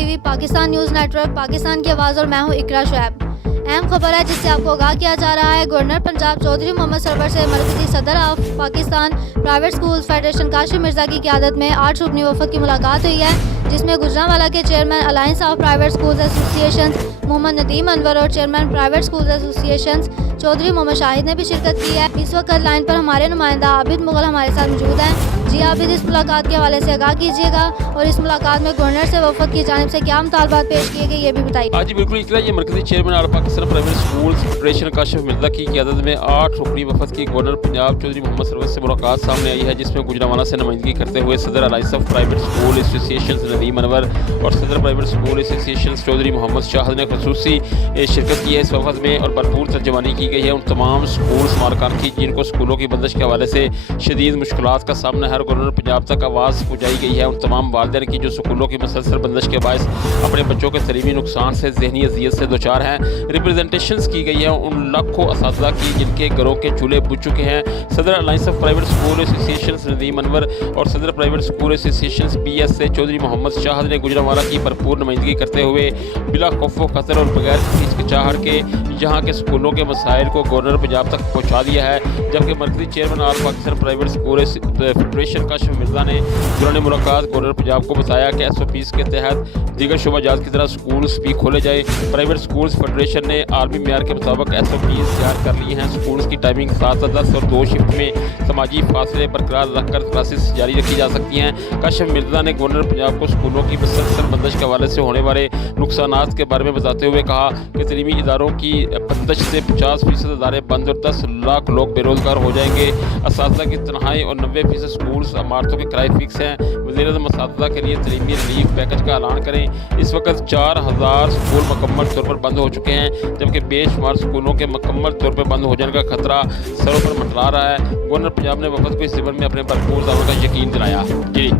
TV, Pakistan news network, Pakistan की आवाज़ और मैं हूं इकरा शुएब। अहम खबर है जिससे आपको आगाह किया जा रहा है। गवर्नर पंजाब चौधरी मोहम्मद सरवर से मरकजी सदर of Pakistan private schools federation Kashif Mirza की क़यादत में 8 रुकनी वफद की मुलाकात हुई है, जिसमें गुजरांवाला के chairman alliance of private schools association Mohammad Nadeem Anwar और chairman private schools association Chaudhry Mohammad Shahid ने भी शिरकत की है। इस वक्त लाइन पर हमारे नुमाइंदा आबिद मुगल हमारे साथ मौजूद हैं। जी आबिद, इस मुलाकात के हवाले से आगाह कीजिएगा और इस मुलाकात में गवर्नर से वफद की जानिब से क्या मुतालबात पेश किए गए ये भी बताइए। हाँ जी बिल्कुल, ये मरकजी chairman of Pakistan private school federation Kashif Mirza की क़यादत में 8 रुकनी वफद की गवर्नर पंजाब चौधरी मोहम्मद सरवर से मुलाकात सामने आई है, जिसमें गुजरांवाला से नुमाइंदगी करते हुए सदर alliance of private school association Nadeem Anwar और सदर private school association Chaudhry Mohammad Shahid ने खुसूसी शिरकत की है इस वफद में और भरपूर तर्जमानी की गई है उन तमाम स्कूल मालकान की जिनको स्कूलों की बंदिश के हवाले से शदीद मुश्किलात का सामना है। गवर्नर पंजाब तक आवाज़ पहुँचाई गई है उन तमाम वालिदैन की जो स्कूलों की मुसलसल बंदिश के बायस अपने बच्चों के तलीमी नुकसान से ज़हनी अजियत से दोचार हैं। रिप्रेजेंटेशंस की गई है उन लाखों असातिज़ा की जिनके घरों के चूल्हे बुझ चुके हैं। सदर alliance of private school association Nadeem Anwar और सदर private school association BSA Chaudhry Mohammad Shahid ने गुजरांवाला की भरपूर नुमाइंदगी करते हुए बिला खौफ व खतर और बगैर किसी हिचकिचाहट के यहाँ के स्कूलों के मसाइल को गवर्नर पंजाब तक पहुँचा दिया है। जबकि मरकजी chairman of Pakistan private school federation Kashif Mirza ने दौरान मुलाकात गवर्नर पंजाब को बताया कि SOPs के तहत दीगर शोबाजात की तरह स्कूल्स भी खोले जाए। प्राइवेट स्कूल्स फेडरेशन ने आलमी मेयार के मुताबिक SOPs तैयार कर लिए हैं। स्कूल्स की टाइमिंग 7 से 10 और 2 शिफ्ट में समाजी फासले बरकरार रखकर क्लासेस जारी रखी जा सकती हैं। काशिफ मिर्जा ने गवर्नर पंजाब को स्कूलों की मुसलसल बंदिश के हवाले से होने वाले नुकसानात के बारे में बताते हुए कहा कि तलीमी इदारों की बंदिश से 50% इदारे बंद और 10 लाख लोग बेरोजगार हो जाएंगे। असातिज़ा की तनहाई और 90% स्कूल्स इमारतों के किराए फिक्स हैं। वज़ीर-ए-आज़म असातिज़ा के लिए तलीमी रिलीफ पैकेज का ऐलान करें। इस वक्त 4000 स्कूल मुकम्मल तौर पर बंद हो चुके हैं, जबकि बेशुमार स्कूलों के मुकम्मल तौर पर बंद हो जाने का खतरा सरों पर मंडरा रहा है। गवर्नर पंजाब ने वफद को इस ज़िम्मे में अपने भरपूर दावों का यकीन दिलाया। जी।